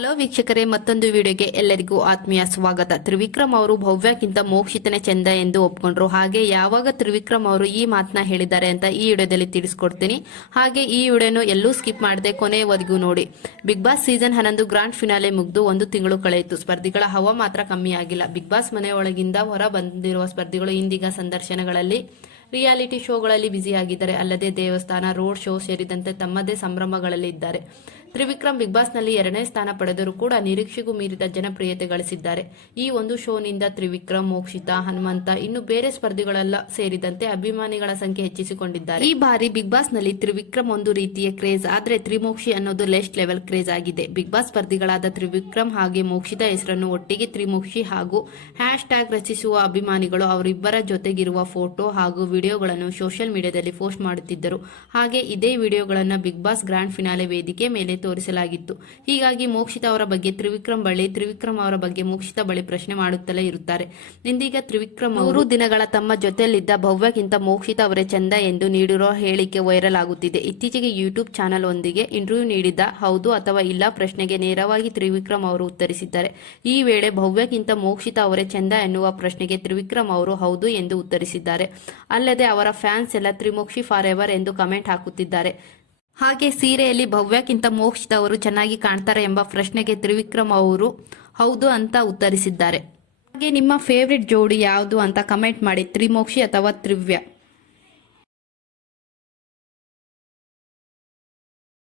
Hello ವೀಕ್ಷಕರೇ, ಮತ್ತೊಂದು ವಿಡಿಯೋಗೆ ಎಲ್ಲರಿಗೂ ಆತ್ಮೀಯ ಸ್ವಾಗತ. ತ್ರಿವಿಕ್ರಮ್ ಅವರು ಭವ್ಯಕ್ಕಿಂತ ಮೋಕ್ಷಿತನೇ ಚಂದ ಎಂದು ಒಪ್ಕೊಂಡ್ರು. ಹಾಗೆ ಯಾವಾಗ ತ್ರಿವಿಕ್ರಮ್ ಅವರು ಈ ಮಾತನ್ನ ಹೇಳಿದ್ದಾರೆ ಅಂತ ಈ ವಿಡಿಯೋದಲ್ಲಿ ತಿಳಿಸ್ಕೊಡ್ತೀನಿ. ಹಾಗೆ ಈ ವಿಡಿಯೋನು ಎಲ್ಲೂ ಸ್ಕಿಪ್ ಮಾಡದೆ ಕೊನೆಯವರೆಗೂ ನೋಡಿ. ಬಿಗ್ ಬಾಸ್ ಸೀಸನ್ ಹನ್ನೊಂದು ಗ್ರಾಂಡ್ ಫಿನಾಲೆ ಮುಗಿದು ಒಂದು ತಿಂಗಳು ಕಳೆಯಿತು. ಸ್ಪರ್ಧಿಗಳ ಹವಾ ಮಾತ್ರ ಕಮ್ಮಿ ಆಗಿಲ್ಲ. ಬಿಗ್ ಬಾಸ್ ಮನೆಯೊಳಗಿಂದ ಹೊರ ಬಂದಿರುವ ಸ್ಪರ್ಧಿಗಳು ಇಂದಿಗ ಸಂದರ್ಶನಗಳಲ್ಲಿ, ರಿಯಾಲಿಟಿ ಶೋಗಳಲ್ಲಿ ಬ್ಯುಸಿಯಾಗಿದ್ದಾರೆ. ಅಲ್ಲದೆ ದೇವಸ್ಥಾನ, ರೋಡ್ ಶೋ ಸೇರಿದಂತೆ ತಮ್ಮದೇ ಸಂಭ್ರಮಗಳಲ್ಲಿ ಇದ್ದಾರೆ ತ್ರಿವಿಕ್ರಮ್ ಬಿಗ್ ಬಾಸ್ನಲ್ಲಿ ಎರಡನೇ ಸ್ಥಾನ ಪಡೆದರೂ ಕೂಡ ನಿರೀಕ್ಷೆಗೂ ಮೀರಿದ ಜನಪ್ರಿಯತೆ ಗಳಿಸಿದ್ದಾರೆ. ಈ ಒಂದು ಶೋನಿಂದ ತ್ರಿವಿಕ್ರಮ್ ಮೋಕ್ಷಿತಾ, ಹನುಮಂತ ಇನ್ನು ಬೇರೆ ಸ್ಪರ್ಧಿಗಳೆಲ್ಲ ಸೇರಿದಂತೆ ಅಭಿಮಾನಿಗಳ ಸಂಖ್ಯೆ ಹೆಚ್ಚಿಸಿಕೊಂಡಿದ್ದಾರೆ. ಈ ಬಾರಿ ಬಿಗ್ ಬಾಸ್ನಲ್ಲಿ ತ್ರಿವಿಕ್ರಮ್ ಒಂದು ರೀತಿಯ ಕ್ರೇಜ್, ಆದ್ರೆ ತ್ರಿಮೋಕ್ಷಿ ಅನ್ನೋದು ಲೆಸ್ಟ್ ಲೆವೆಲ್ ಕ್ರೇಜ್ ಆಗಿದೆ. ಬಿಗ್ ಬಾಸ್ ಸ್ಪರ್ಧಿಗಳಾದ ತ್ರಿವಿಕ್ರಮ್ ಹಾಗೆ ಮೋಕ್ಷಿತ ಹೆಸರನ್ನು ಒಟ್ಟಿಗೆ ತ್ರಿಮೋಕ್ಷಿ ಹಾಗೂ ಹ್ಯಾಶ್ ಟ್ಯಾಗ್ ರಚಿಸುವ ಅಭಿಮಾನಿಗಳು ಅವರಿಬ್ಬರ ಜೊತೆಗಿರುವ ಫೋಟೋ ಹಾಗೂ ವಿಡಿಯೋಗಳನ್ನು ಸೋಷಿಯಲ್ ಮೀಡಿಯಾದಲ್ಲಿ ಪೋಸ್ಟ್ ಮಾಡುತ್ತಿದ್ದರು. ಹಾಗೆ ಇದೇ ವಿಡಿಯೋಗಳನ್ನು ಬಿಗ್ ಬಾಸ್ ಗ್ರ್ಯಾಂಡ್ ಫಿನಾಲೆ ವೇದಿಕೆ ಮೇಲೆ ತೋರಿಸಲಾಗಿತ್ತು. ಹೀಗಾಗಿ ಮೋಕ್ಷಿತ ಅವರ ಬಗ್ಗೆ ತ್ರಿವಿಕ್ರಮ್ ಬಳಿ ತ್ರಿವಿಕ್ರಮ್ ಅವರ ಬಗ್ಗೆ ಮೋಕ್ಷಿತ ಬಳಿ ಪ್ರಶ್ನೆ ಮಾಡುತ್ತಲೇ ಇರುತ್ತಾರೆ. ಇಂದೀಗ ತ್ರಿವಿಕ್ರಮ್ ಅವರು ದಿನಗಳ ತಮ್ಮ ಜೊತೆಯಲ್ಲಿದ್ದ ಭವ್ಯಕ್ಕಿಂತ ಮೋಕ್ಷಿತ ಅವರೇ ಚಂದ ಎಂದು ನೀಡಿರೋ ಹೇಳಿಕೆ ವೈರಲ್ ಆಗುತ್ತಿದೆ ಇತ್ತೀಚೆಗೆ ಯೂಟ್ಯೂಬ್ ಚಾನೆಲ್ ಒಂದಿಗೆ ಇಂಟರ್ವ್ಯೂ ನೀಡಿದ್ದ ಹೌದು ಅಥವಾ ಇಲ್ಲ ಪ್ರಶ್ನೆಗೆ ನೇರವಾಗಿ ತ್ರಿವಿಕ್ರಮ್ ಅವರು ಉತ್ತರಿಸಿದ್ದಾರೆ. ಈ ವೇಳೆ ಭವ್ಯಕ್ಕಿಂತ ಮೋಕ್ಷಿತ ಅವರೇ ಚಂದ ಎನ್ನುವ ಪ್ರಶ್ನೆಗೆ ತ್ರಿವಿಕ್ರಮ್ ಅವರು ಹೌದು ಎಂದು ಉತ್ತರಿಸಿದ್ದಾರೆ. ಅಲ್ಲದೆ ಅವರ ಫ್ಯಾನ್ಸ್ ಎಲ್ಲ ತ್ರಿಮೋಕ್ಷಿ ಫಾರ್ ಎವರ್ ಎಂದು ಕಮೆಂಟ್ ಹಾಕುತ್ತಿದ್ದಾರೆ. ಹಾಗೆ ಸೀರೆಯಲ್ಲಿ ಭವ್ಯಕ್ಕಿಂತ ಮೋಕ್ಷಿತ ಅವರು ಚೆನ್ನಾಗಿ ಕಾಣ್ತಾರೆ ಎಂಬ ಪ್ರಶ್ನೆಗೆ ತ್ರಿವಿಕ್ರಮ್ ಅವರು ಹೌದು ಅಂತ ಉತ್ತರಿಸಿದ್ದಾರೆ. ಹಾಗೆ ನಿಮ್ಮ ಫೇವ್ರೆಟ್ ಜೋಡಿ ಯಾವುದು ಅಂತ ಕಮೆಂಟ್ ಮಾಡಿ. ತ್ರಿಮೋಕ್ಷಿ ಅಥವಾ ತ್ರಿವ್ಯ?